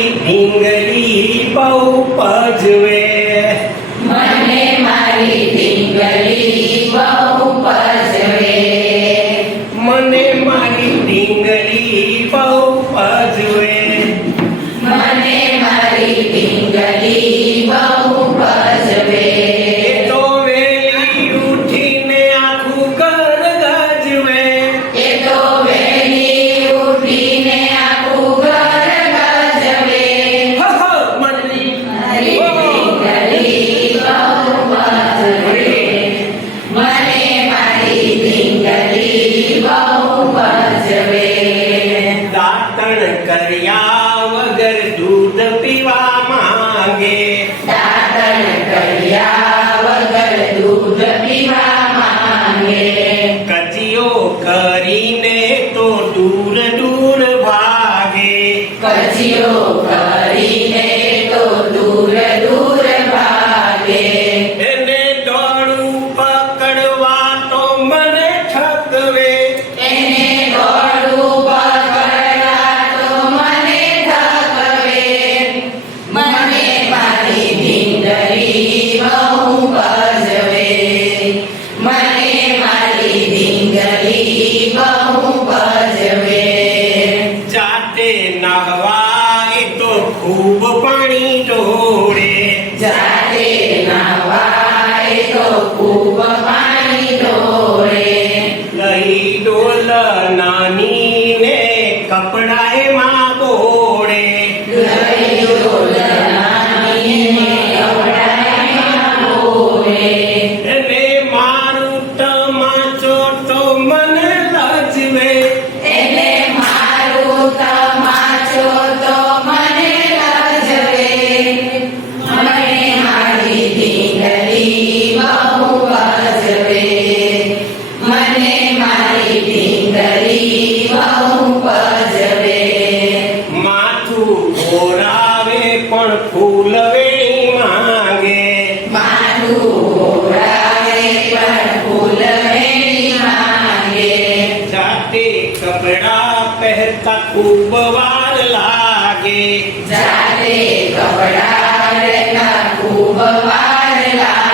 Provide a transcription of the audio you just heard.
મારી ઢીંગલી બહુ પજવે, મને મારી ઢીંગલી બહુ પજવે, મને મારી ઢીંગલી બહુ પજવે, મને મારી ઢીંગલી બહુ પજવે. એ તો વેલી ઉઠીને આખું ઘર ગજવે, એ તો વહેલી ઉઠીને આખું ઘર ગજવે. હો હો મને મારી ઢીંગલી બહુ પજવે, મને મારી ઢીંગલી બહુ પજવે. દાંતણ કર્યા વગર દૂધ પીવા માંગે, દાંતણ કર્યા વગર દૂધ પીવા માંગે, કચીઓ કરીને તો દૂર દૂર ભાગે, કચીઓ કરીને તો દૂર દૂર ભાગે. એને દોડું પકડવા તો મને ઠગવે, એને દોડું પકડવા તો મને ઠગવે. મને મારી ઢીંગલી બહુ પજવે, મને મારી ઢીંગલી બહુ પજવે. જાતે નહવાય તો ખૂબ પાણી ઢોળે, જાતે નહાવાય તો ખૂબ પાણી ઢોળે. લઈ ડોલ નાની ને કપડાએ માં બોળે, લઈ ડોલ નાનીને કપડામાં બોળે. એને મારું તમાચો તો મને લજવે, એને મારું તમાચો તો મને લજવે. મને મારી ઢીંગલી બહુ પજવે, મને મારી ઢીંગલી બહુ પજવે. માથું ઓરાવે પણ ફૂલ વેણી માંગે, માથું ઓળાવે પણ ફૂલ વેણી માંગે. જાતે કપડા પહેરતા ખૂબ વાર લાગે, જાતે કપડા રહેતા ખૂબ વાર લાગે.